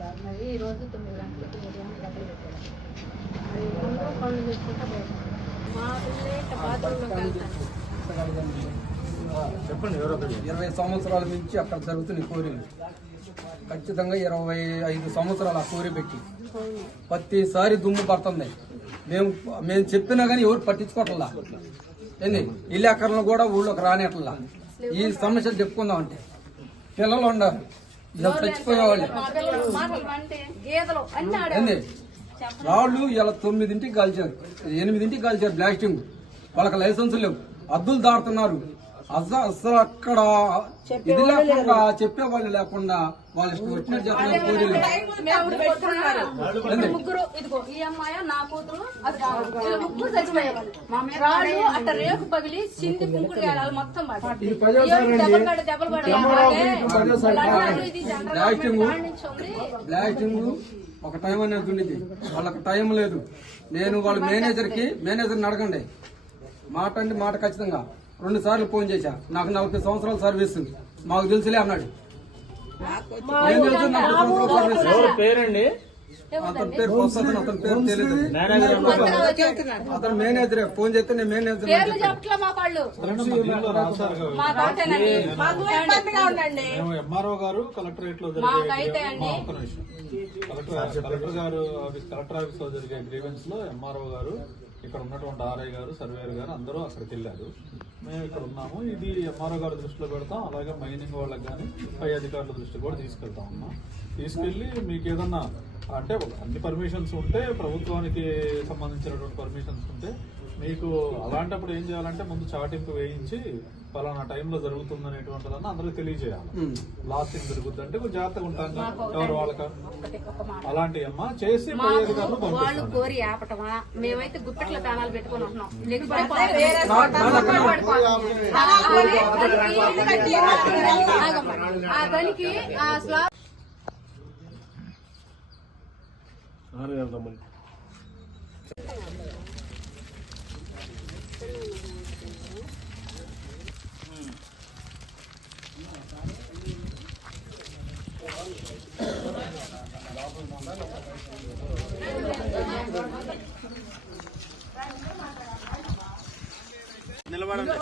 మరి ఈ రోజు తొమ్మిది గంటలకు గడ్డలు పెట్టాడు. మరి ఇంట్లో పనులు చేసుకుంటా బయట. మా పిల్లలే చెప్పండి ఎవరో. ఇరవై సంవత్సరాల నుంచి అక్కడ జరుగుతున్న కోరిలు ఖచ్చితంగా ఇరవై ఐదు సంవత్సరాలు ఆ కోరి పెట్టి. ప్రతిసారి దుమ్ము పడుతుంది. మేము మేము చెప్పినా కానీ ఎవరు పట్టించుకోవట్లా? ఏంది? ఇల్లు అక్కర్లను కూడా ఊళ్ళోకి రానిట్లా? ఈ సమస్యలు చెప్పుకుందాం అంటే పిల్లలు ఉన్నారు. ఇలా చచ్చిపోయేవాళ్ళు. రాళ్ళు ఇలా తొమ్మిదింటికి కాల్చారు ఎనిమిదింటికి కాల్చారు బ్లాస్టింగ్ వాళ్ళకి లైసెన్స్ లేవు. అద్దులు దాడుతున్నారు అసలు అసలు అక్కడ ఇది లేకుండా చెప్పే వాళ్ళు లేకుండా వాళ్ళు. ఇప్పుడు ముగ్గురు ఇదిగో ఈ అమ్మాయి నా కూతురు ముగ్గురు చచ్చిపోయేవాళ్ళు. రాళ్ళు అట్ట రేకు పగిలి సింది గాయాలు మొత్తం దెబ్బలు పడి ఒక టైం అనేది ఉండేది వాళ్ళకి టైం లేదు. నేను వాళ్ళ మేనేజర్కి మేనేజర్ని అడగండి. మాట అంటే మాట ఖచ్చితంగా. రెండు సార్లు ఫోన్ చేశా. నాకు నలభై సంవత్సరాల సర్వీస్ మాకు తెలుసులే అన్నాడు. ఏం తెలుసు? నలభై సంవత్సరాల సర్వీస్ ఎవరు పేరండి? అతని పేరు అతని పేరు తెలియదు? అతను మేనేజరే. ఫోన్ చేస్తే నేను మేనేజర్ పేర్లు చెప్పట్లా మా వాళ్ళు. దీనిలో రాశారు కదా. మా తోటేనండి మాకు ఇబ్బందిగా ఉండండి మేము ఎంఆర్ఓ గారు కలెక్టరేట్లో మాకైతే అండి. ఒక్క నిమిషం. కలెక్టర్ కలెక్టర్ గారు ఆఫీస్ కలెక్టర్ ఆఫీస్లో జరిగే గ్రీవెన్స్లో ఎంఆర్ఓ గారు ఇక్కడ ఉన్నటువంటి ఆర్ఐ గారు సర్వేయర్ గారు అందరూ అక్కడికి వెళ్ళారు. మేము ఇక్కడ ఉన్నాము. ఇది ఎంఆర్ఓ గారి దృష్టిలో పెడతాం. అలాగే మైనింగ్ వాళ్ళకి కానీ పై అధికారుల దృష్టి కూడా తీసుకెళ్తా ఉన్నాం తీసుకెళ్ళి మీకు ఏదన్నా అంటే అన్ని పర్మిషన్స్ ఉంటే ప్రభుత్వానికి సంబంధించినటువంటి పర్మిషన్స్ ఉంటే మీకు అలాంటప్పుడు ఏం చేయాలంటే ముందు చాటింపు వేయించి పలానా టైంలో జరుగుతుంది అనేటువంటిదన్న అందరికి తెలియజేయాలి లాస్ట్ ఏం జరుగుతుంది అంటే కొంచెం జాగ్రత్తగా ఉంటాం కదా, ఎవరు వాళ్ళక అలాంటి అమ్మ చేసి వాళ్ళు కోరి ఆపటమా మేమైతే గుప్పెట్ల పెట్టుకొని ఉంటున్నాం లేకపోతే వేరే చోట పడిపోతాం. ఆ దానికి- ఆగమ్మా. ఆ దానికి ఆ స్లాబ్ నాన్నగారు తమ్ముడు. నిలబడండి